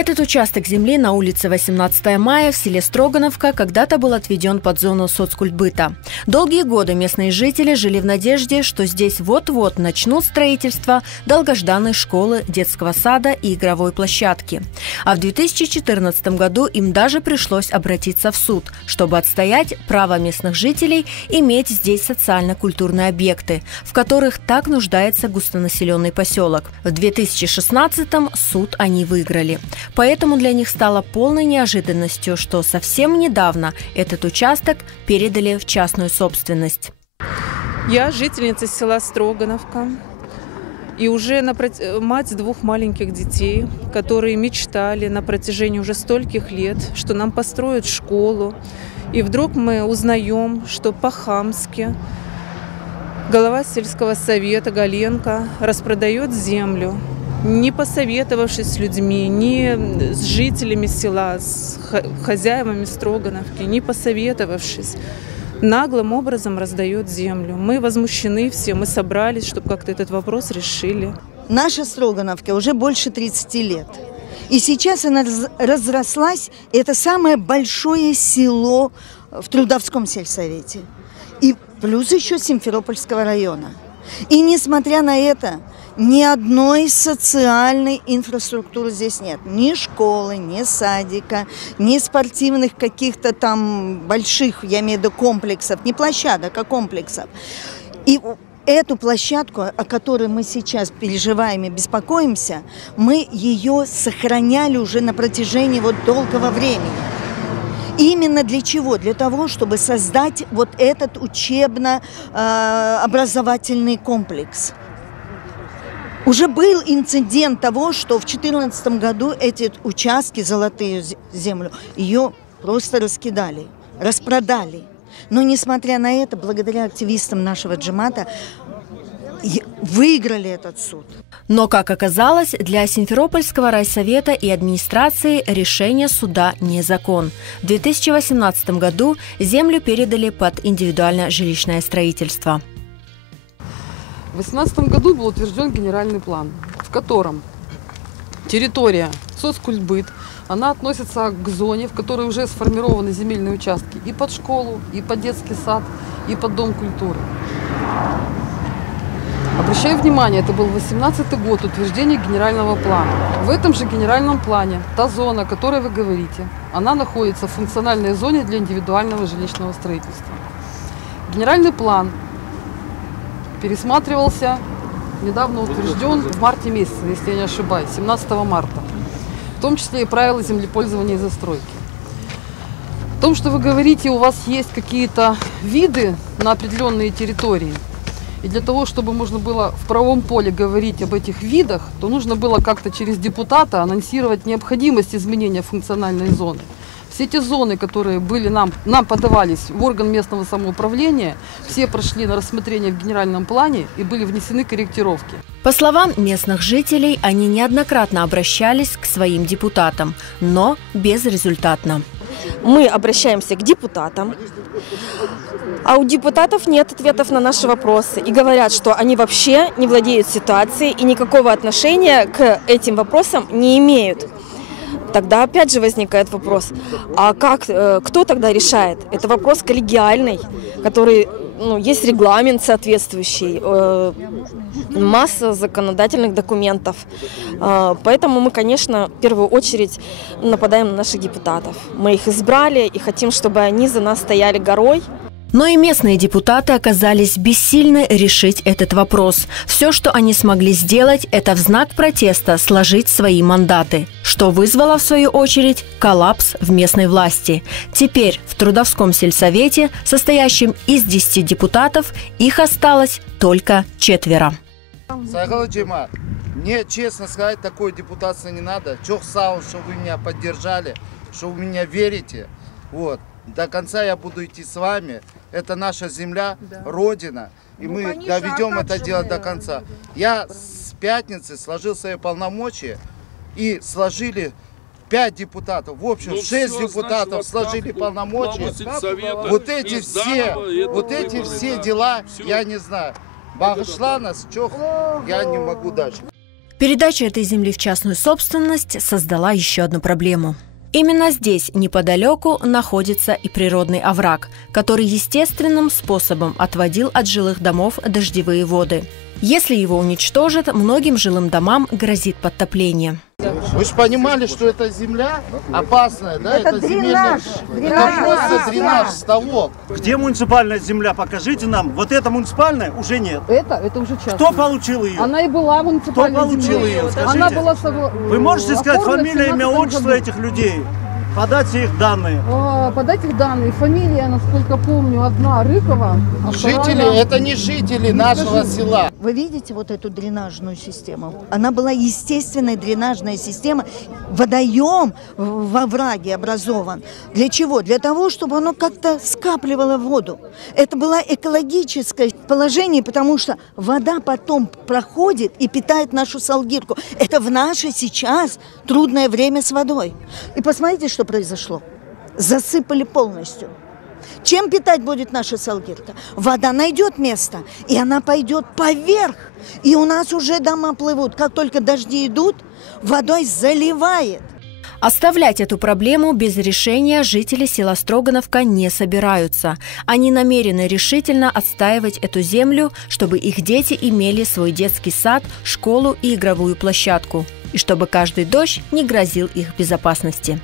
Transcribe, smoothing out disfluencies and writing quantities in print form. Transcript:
Этот участок земли на улице 18 мая в селе Строгановка когда-то был отведен под зону соцкультбыта. Долгие годы местные жители жили в надежде, что здесь вот-вот начнут строительство долгожданной школы, детского сада и игровой площадки. А в 2014 году им даже пришлось обратиться в суд, чтобы отстоять право местных жителей иметь здесь социально-культурные объекты, в которых так нуждается густонаселенный поселок. В 2016-м суд они выиграли. Поэтому для них стало полной неожиданностью, что совсем недавно этот участок передали в частную собственность. Я жительница села Строгановка и уже мать двух маленьких детей, которые мечтали на протяжении уже стольких лет, что нам построят школу. И вдруг мы узнаем, что по-хамски глава сельского совета Галенко распродает землю, не посоветовавшись с людьми, ни с жителями села, с хозяевами Строгановки, не посоветовавшись, наглым образом раздает землю. Мы возмущены все, мы собрались, чтобы как-то этот вопрос решили. Наша Строгановка уже больше 30 лет. И сейчас она разрослась. Это самое большое село в Трудовском сельсовете. И плюс еще Симферопольского района. И несмотря на это, ни одной социальной инфраструктуры здесь нет. Ни школы, ни садика, ни спортивных каких-то там больших, я имею в виду, комплексов. Не площадок, а комплексов. И эту площадку, о которой мы сейчас переживаем и беспокоимся, мы ее сохраняли уже на протяжении долгого времени. Именно для чего? Для того, чтобы создать вот этот учебно-образовательный комплекс. Уже был инцидент того, что в 2014 году эти участки, золотые землю, ее просто раскидали, распродали. Но несмотря на это, благодаря активистам нашего Джемата, выиграли этот суд. Но, как оказалось, для Симферопольского райсовета и администрации решение суда не закон. В 2018 году землю передали под индивидуальное жилищное строительство. В 2018 году был утвержден генеральный план, в котором территория соцкультбыт, она относится к зоне, в которой уже сформированы земельные участки и под школу, и под детский сад, и под дом культуры. Обращаю внимание, это был 2018 год, утверждение генерального плана. В этом же генеральном плане та зона, о которой вы говорите, она находится в функциональной зоне для индивидуального жилищного строительства. Генеральный план пересматривался, недавно утвержден в марте месяце, если я не ошибаюсь, 17 марта. В том числе и правила землепользования и застройки. В том, что вы говорите, у вас есть какие-то виды на определенные территории, и для того, чтобы можно было в правовом поле говорить об этих видах, то нужно было как-то через депутата анонсировать необходимость изменения функциональной зоны. Все эти зоны, которые были нам подавались в орган местного самоуправления, все прошли на рассмотрение в генеральном плане и были внесены корректировки. По словам местных жителей, они неоднократно обращались к своим депутатам, но безрезультатно. Мы обращаемся к депутатам, а у депутатов нет ответов на наши вопросы. И говорят, что они вообще не владеют ситуацией и никакого отношения к этим вопросам не имеют. Тогда опять же возникает вопрос, а кто тогда решает? Это вопрос коллегиальный, который, есть регламент соответствующий, масса законодательных документов. Поэтому мы, конечно, в первую очередь нападаем на наших депутатов. Мы их избрали и хотим, чтобы они за нас стояли горой. Но и местные депутаты оказались бессильны решить этот вопрос. Все, что они смогли сделать, это в знак протеста сложить свои мандаты, что вызвало, в свою очередь, коллапс в местной власти. Теперь в Трудовском сельсовете, состоящем из 10 депутатов, их осталось только 4. Мне, честно сказать, такой депутации не надо. Чох сау, что вы меня поддержали, что вы меня верите. До конца я буду идти с вами. Это наша земля, Родина. И мы доведем это дело до конца. Я с пятницы сложил свои полномочия и сложили 5 депутатов. В общем, 6 депутатов сложили полномочия. Вот эти все дела, я не знаю. Багышлана, чох, я не могу дальше. Передача этой земли в частную собственность создала еще одну проблему. Именно здесь, неподалеку, находится и природный овраг, который естественным способом отводил от жилых домов дождевые воды. Если его уничтожат, многим жилым домам грозит подтопление. Вы же понимали, что эта земля опасная, да? Это дренаж. Это просто дренаж, ставок. Где муниципальная земля? Покажите нам. Вот эта муниципальная уже нет. Это уже часто. Кто получил ее? Она и была муниципальной Кто получил землей. ее? Скажите. Она была Вы можете сказать оформлена в фамилию, имя, 17 отчество году. этих людей? Подать их данные. Подать их данные. Фамилия, насколько помню, одна Рыкова. А Жители, вторая- это не жители нашего села. Вы видите вот эту дренажную систему? Она была естественная дренажная система. Водоем во овраге образован. Для чего? Для того, чтобы оно как-то скапливало воду. Это было экологическое положение, потому что вода потом проходит и питает нашу Салгирку. Это в наше сейчас трудное время с водой. И посмотрите, что произошло. Засыпали полностью. Чем питать будет наша Салгирка? Вода найдет место, и она пойдет поверх. И у нас уже дома плывут. Как только дожди идут, водой заливает. Оставлять эту проблему без решения жители села Строгановка не собираются. Они намерены решительно отстаивать эту землю, чтобы их дети имели свой детский сад, школу и игровую площадку. И чтобы каждый дождь не грозил их безопасности.